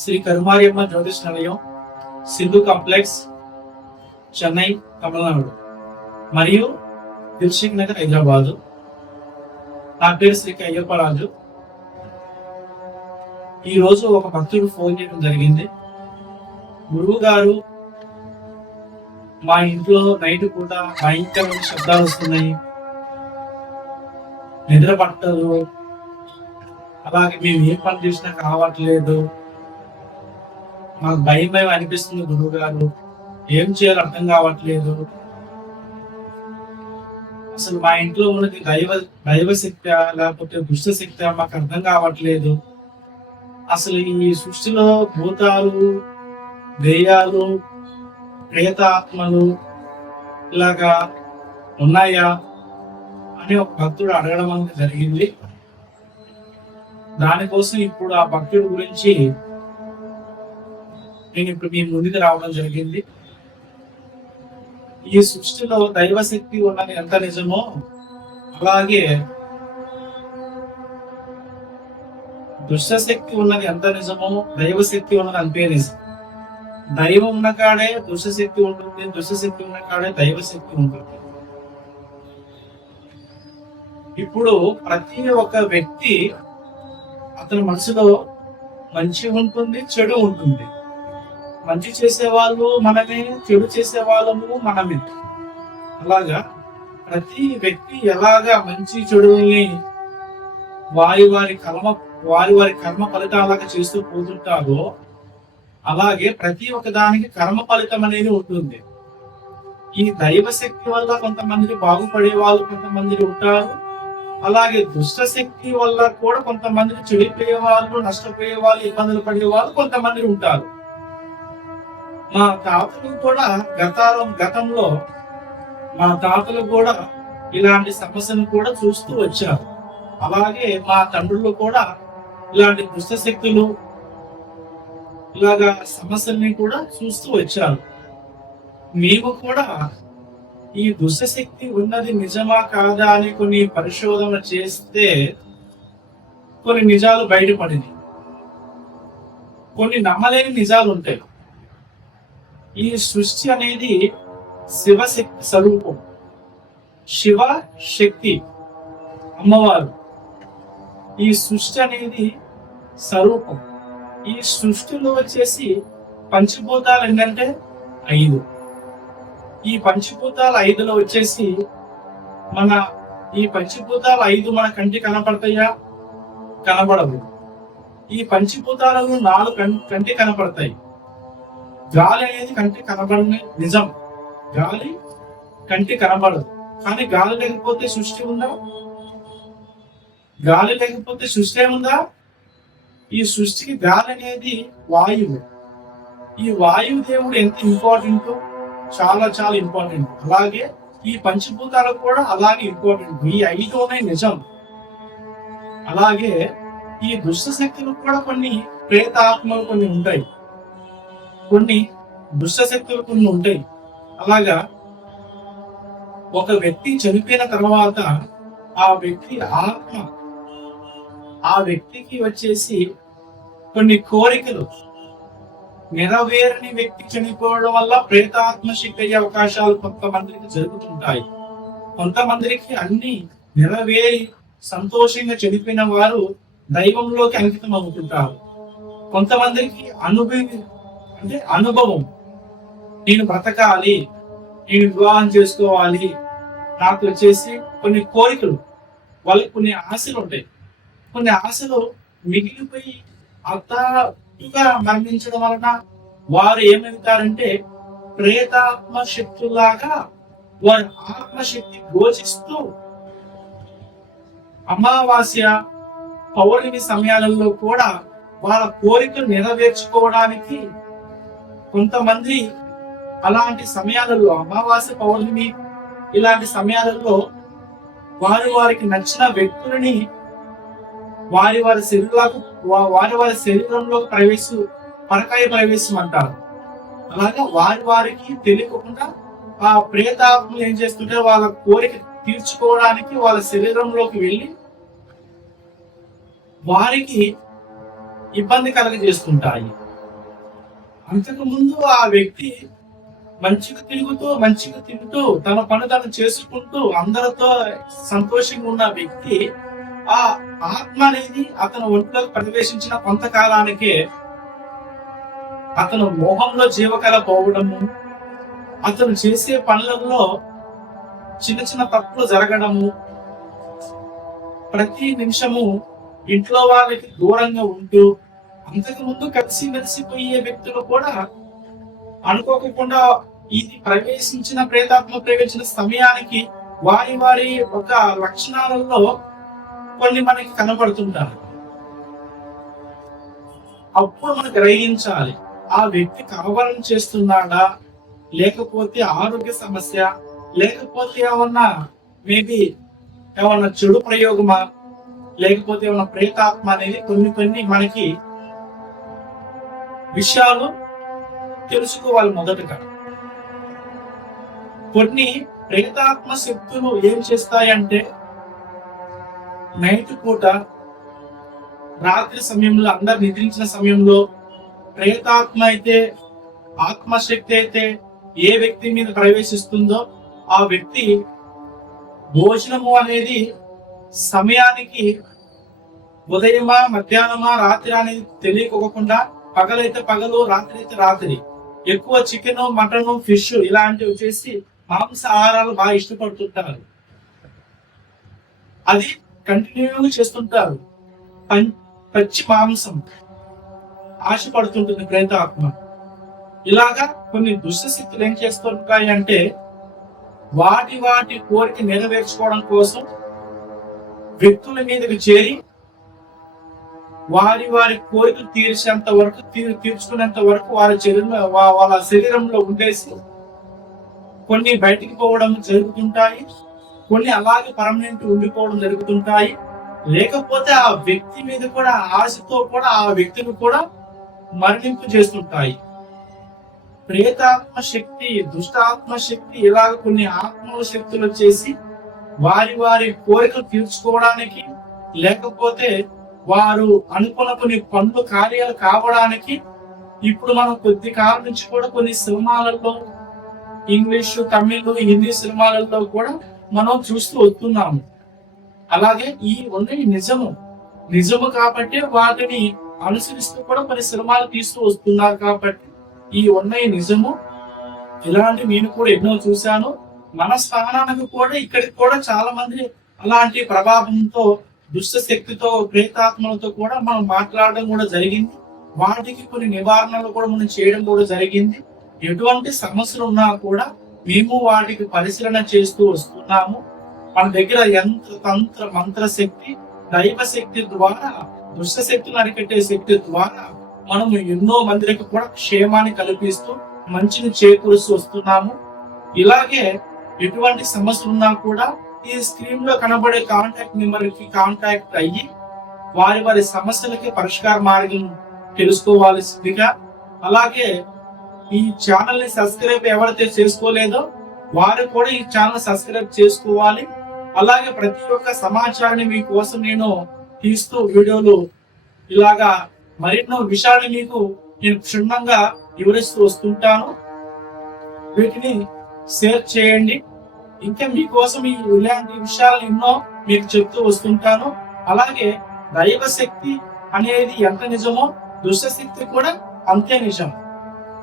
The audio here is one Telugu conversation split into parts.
శ్రీ కరుమారియమ్మ జ్యోతిష్ నిలయం, సింధు కాంప్లెక్స్, చెన్నై, తమిళనాడు మరియు దిల్షుక్ నగర్, హైదరాబాదు. నా పేరు శ్రీ అయ్యప్పరాజు. ఈరోజు ఒక భక్తుడు ఫోన్ చేయడం జరిగింది. గురువు గారు, మా ఇంట్లో నైట్ పూట భయంకరమైన శబ్దాలు వస్తున్నాయి, నిద్ర పట్టదు, అలాగే మేము ఏ పని చేసినా కావట్లేదు, మాకు భయం అనిపిస్తుంది గురువు గారు, ఏం చేయాలో అర్థం కావట్లేదు, అసలు మా ఇంట్లో ఉన్నది దైవశక్తి లేకపోతే దుష్టశక్తి మాకు అర్థం కావట్లేదు, అసలు ఈ సృష్టిలో భూతాలు, దెయ్యాలు, ప్రేతాత్మలు ఇలాగా ఉన్నాయా అని ఒక భక్తుడు అడగడం అనేది జరిగింది. దానికోసం ఇప్పుడు ఆ భక్తుడి గురించి నేను ఇప్పుడు మీ ముందుకు రావడం జరిగింది. ఈ సృష్టిలో దైవశక్తి ఉన్నది ఎంత నిజమో అలాగే దుష్టశక్తి ఉన్నది ఎంత నిజమో దైవశక్తి ఉన్నది అంతే నిజం. దైవం ఉన్న కాడే దుష్టశక్తి ఉంటుంది, దుష్టశక్తి ఉన్న కాడే దైవశక్తి ఉంటుంది. ఇప్పుడు ప్రతి ఒక్క వ్యక్తి అతని మనసులో మంచి ఉంటుంది, చెడు ఉంటుంది. మంచి చేసే వాళ్ళు మనమే, చెడు చేసే వాళ్ళము మనమే. అలాగా ప్రతి వ్యక్తి ఎలాగా మంచి చెడుల్ని వారి వారి కర్మ ఫలితాలుగా చేస్తూ పోతుంటారో అలాగే ప్రతి ఒక్క దానికి కర్మ ఫలితం అనేది ఉంటుంది. ఈ దైవ శక్తి వల్ల కొంతమంది బాగుపడే వాళ్ళు కొంతమంది ఉంటారు, అలాగే దుష్ట శక్తి వల్ల కూడా కొంతమంది చెడిపోయే వాళ్ళు, నష్టపోయే వాళ్ళు, ఇబ్బందులు పడే వాళ్ళు కొంతమంది ఉంటారు. మా తాతలు కూడా గతంలో మా తాతలు కూడా ఇలాంటి సమస్యను కూడా చూస్తూ వచ్చారు. అలాగే మా తండ్రులు కూడా ఇలాంటి దుష్ట శక్తులు ఇలాగా సమస్యల్ని కూడా చూస్తూ వచ్చారు. మేము కూడా ఈ దుష్టశక్తి ఉన్నది నిజమా కాదా అని కొన్ని పరిశోధన చేస్తే కొన్ని నిజాలు బయటపడినాయి, కొన్ని నమ్మలేని నిజాలు ఉంటాయి. ఈ సృష్టి అనేది శివశక్తి స్వరూపం, శివ శక్తి అమ్మవారు. ఈ సృష్టి అనేది స్వరూపం. ఈ సృష్టిలో వచ్చేసి పంచభూతాలు ఏంటంటే 5. ఈ పంచభూతాలు 5లో వచ్చేసి ఈ పంచభూతాలు 5 మన కంటికి కనపడతాయా? కనబడవు. ఈ పంచభూతాలను 4 కంటికి కనపడతాయి. గాలి అనేది కంటికి కనబడని నిజం, గాలి కంటికి కనబడదు. కానీ గాలి లేకపోతే సృష్టి ఉందా? గాలి లేకపోతే సృష్టి ఏముందా? ఈ సృష్టికి గాలి అనేది వాయువు. ఈ వాయువు దేవుడు ఎంత ఇంపార్టెంట్, చాలా చాలా ఇంపార్టెంట్. అలాగే ఈ పంచభూతాలకు కూడా అలాగే ఇంపార్టెంట్. ఈ 5 నిజం. అలాగే ఈ దుష్ట శక్తులు కూడా కొన్ని ప్రేతాత్మలు కొన్ని ఉంటాయి, కొన్ని దుష్ట శక్తులు కొన్ని ఉంటాయి. అలాగా ఒక వ్యక్తి చనిపోయిన తర్వాత ఆ వ్యక్తి ఆత్మ, ఆ వ్యక్తికి వచ్చేసి కొన్ని కోరికలు నెరవేరని వ్యక్తి చనిపోవడం వల్ల ప్రేతాత్మ శక్తి అయ్యే అవకాశాలు కొంతమందికి జరుగుతుంటాయి. కొంతమందికి అన్ని నెరవేరి సంతోషంగా చనిపోయిన వారు దైవంలోకి అంకితం అవుతుంటారు. కొంతమందికి అనుభవం, నేను బ్రతకాలి, నేను వివాహం చేసుకోవాలి, నాకు వచ్చేసి కొన్ని కోరికలు, వాళ్ళకి కొన్ని ఆశలు ఉంటాయి. కొన్ని ఆశలు మిగిలిపోయి అతగా మరణించడం వలన వారు ఏమవుతారంటే ప్రేతాత్మ శక్తులాగా వారి ఆత్మశక్తి ఘోషిస్తూ అమావాస్య, పౌర్ణమి సమయాలలో కూడా వాళ్ళ కోరికలు నెరవేర్చుకోవడానికి కొంతమంది అలాంటి సమయాలలో, అమావాస్య, పౌర్ణమి ఇలాంటి సమయాలలో వారికి నచ్చిన వ్యక్తులని వారి శరీరంలో పరకాయ ప్రవేశం అంటారు. అలాగే వారికి తెలియకుండా ఆ ప్రేతాత్మలు ఏం చేస్తుంటే వాళ్ళ కోరిక తీర్చుకోవడానికి వాళ్ళ శరీరంలోకి వెళ్ళి వారికి ఇబ్బంది కలగజేస్తుంటాయి. అంతకు ముందు ఆ వ్యక్తి మంచిగా తింటూ తన పని తను చేసుకుంటూ అందరితో సంతోషంగా ఉన్న వ్యక్తి, ఆ ఆత్మ అనేది అతను ఒంట్లోకి ప్రవేశించిన కొంతకాలానికే అతను మోహంలో జీవకళ పోవడము, అతను చేసే పనులలో చిన్న చిన్న తప్పులు జరగడము, ప్రతి నిమిషము ఇంట్లో వాళ్ళకి దూరంగా ఉంటూ, అంతకు ముందు కలిసి మెలిసిపోయే వ్యక్తులు కూడా అనుకోకుండా ఇది ప్రేతాత్మ ప్రవేశించిన సమయానికి వారి వారి ఒక లక్షణాలలో కొన్ని మనకి కనబడుతుంటారు. అప్పుడు మనం గ్రహించాలి, ఆ వ్యక్తి కావాలని చేస్తున్నాడా, లేకపోతే ఆరోగ్య సమస్య, లేకపోతే ఏమన్నా చెడు ప్రయోగమా, లేకపోతే ఏమన్నా ప్రేతాత్మ అనేది కొన్ని మనకి విషయాలు తెలుసుకోవాలి. మొదటగా కొన్ని ప్రేతాత్మ శక్తులు ఏం చేస్తాయంటే, నైట్ పూట రాత్రి సమయంలో అందరు నిద్రించిన సమయంలో ప్రేతాత్మ అయితే, ఆత్మశక్తి అయితే ఏ వ్యక్తి మీద ప్రవేశిస్తుందో ఆ వ్యక్తి భోజనము అనేది సమయానికి ఉదయమా మధ్యాహ్నమా రాత్రి అనేది తెలియకోకుండా, పగలైతే పగలు రాత్రి అయితే రాత్రి ఎక్కువ చికెన్ మటన్ ఫిష్ ఇలాంటివి వచ్చేసి మాంస ఆహారాలు బాగా ఇష్టపడుతుంటారు. అది కంటిన్యూగా చేస్తుంటారు. పచ్చి మాంసం ఆశపడుతుంటుంది ప్రేతాత్మ. ఇలాగా కొన్ని దుష్టశక్తులు ఏం చేస్తుంటాయి అంటే, వాటి కోరిక నెరవేర్చుకోవడం కోసం వ్యక్తుల మీదకి చేరి వారి కోరికలు తీర్చేంత వరకు తీర్చుకునేంత వరకు వాళ్ళ శరీరంలో ఉండేసి కొన్ని బయటికి పోవడం జరుగుతుంటాయి, కొన్ని అలాగే పర్మనెంట్ ఉండిపోవడం జరుగుతుంటాయి. లేకపోతే ఆ వ్యక్తి మీద కూడా ఆశతో కూడా ఆ వ్యక్తిని కూడా మరణింపు చేస్తుంటాయి. ప్రేతాత్మ శక్తి, దుష్టాత్మ శక్తి, ఇలాగ కొన్ని ఆత్మ శక్తులు వచ్చేసి వారి కోరికలు తీర్చుకోవడానికి, లేకపోతే వారు అనుకున్న కొన్ని పనులు కార్యాలు కావడానికి, ఇప్పుడు మనం కొద్ది కాలం నుంచి కూడా కొన్ని సినిమాలలో, ఇంగ్లీషు, తమిళ్, హిందీ సినిమాలలో కూడా మనం చూస్తూ వస్తున్నాము. అలాగే ఈ ఉన్నాయి నిజము కాబట్టి వాటిని అనుసరిస్తూ కూడా కొన్ని సినిమాలు తీస్తూ వస్తున్నారు. కాబట్టి ఈ ఉన్నాయి నిజము. ఇలాంటి నేను కూడా ఎన్నో చూశాను. మన స్థానానికి కూడా ఇక్కడికి కూడా చాలా మంది అలాంటి ప్రభావంతో, దుష్ట శక్తితో, ప్రేతాత్మలతో కూడా మనం మాట్లాడడం కూడా జరిగింది. వాటికి కొన్ని నివారణలు కూడా మనం చేయడం కూడా జరిగింది. ఎటువంటి సమస్యలు ఉన్నా కూడా మేము వాటికి పరిశీలన చేస్తూ వస్తున్నాము. మన దగ్గర యంత్ర తంత్ర మంత్ర శక్తి, దైవ శక్తి ద్వారా, దుష్ట శక్తిని అరికట్టే శక్తి ద్వారా మనము ఎన్నో మందికి కూడా క్షేమాన్ని కల్పిస్తూ మంచిని చేకూరుస్తూ వస్తున్నాము. ఇలాగే ఎటువంటి సమస్యలు ఉన్నా కూడా ఈ స్క్రీన్ లో కనబడే కాంటాక్ట్ నెంబర్ కి కాంటాక్ట్ అయ్యి వారి సమస్యలకి పరిష్కార మార్గం తెలుసుకోవాల్సిందిగా, అలాగే ఈ ఛానల్ ని సబ్స్క్రైబ్ ఎవరైతే చేసుకోలేదో వారు కూడా ఈ ఛానల్ సబ్స్క్రైబ్ చేసుకోవాలి. అలాగే ప్రతి ఒక్క సమాచారాన్ని మీకోసం నేను తీస్తూ వీడియోలు ఇలాగా మరెన్నో విషయాలు మీకు నేను క్షుణ్ణంగా వివరిస్తూ వస్తుంటాను. వీటిని షేర్ చేయండి. ఇంకా మీకోసం ఇలాంటి విషయాలు ఎన్నో మీకు చెప్తూ వస్తుంటాను. అలాగే దైవ శక్తి అనేది ఎంత నిజమో దుష్ట శక్తి కూడా అంతే నిజం.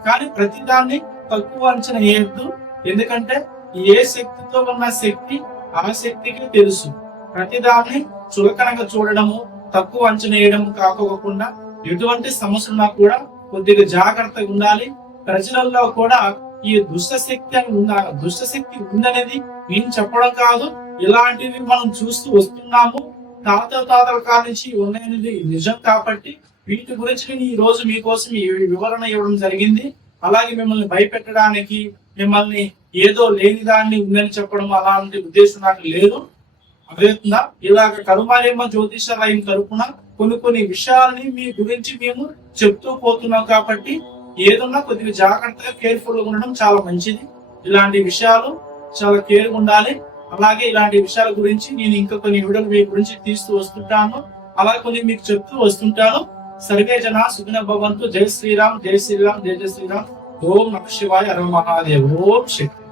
కానీ ప్రతిదాన్ని తక్కువ అంచనా వేయద్దు. ఎందుకంటే ఏ శక్తితో ఉన్న శక్తి ఆ శక్తికి తెలుసు. ప్రతిదాన్ని చులకనగా చూడడము, తక్కువ అంచనా వేయడం కాకోకుండా ఎటువంటి సమస్యలున్నా కూడా కొద్దిగా జాగ్రత్తగా ఉండాలి. ప్రజలలో కూడా ఈ దుష్ట శక్తి ఉందనేది నేను చెప్పడం కాదు, ఇలాంటివి మనం చూస్తూ వస్తున్నాము. తాతల కాలం నుంచి ఉన్నది నిజం. కాబట్టి వీటి గురించి నేను ఈ రోజు మీకోసం ఈ వివరణ ఇవ్వడం జరిగింది. అలాగే మిమ్మల్ని భయపెట్టడానికి, మిమ్మల్ని ఏదో లేని దాన్ని ఉందని చెప్పడం అలాంటి ఉద్దేశం నాకు లేదు. అదేవిధంగా ఇలాగ కరుమారేమ్మ జ్యోతిషాలయం తరపున కొన్ని విషయాలని మీ గురించి మేము చెప్తూ పోతున్నాం. కాబట్టి ఏదన్నా కొద్దిగా జాగ్రత్తగా కేర్ఫుల్ గా ఉండడం చాలా మంచిది. ఇలాంటి విషయాలు చాలా కేర్గా ఉండాలి. అలాగే ఇలాంటి విషయాల గురించి నేను ఇంకా కొన్ని వీడియోలు మీ గురించి తీస్తూ వస్తుంటాను. అలాగే కొన్ని మీకు చెప్తూ వస్తుంటాను. సర్వే జన సుఖినో భవంతు. జై శ్రీరామ్, జై శ్రీరామ్, జై జై శ్రీరామ్. ఓం నమః శివాయ, హర మహాదేవ్. ఓం శక్తి.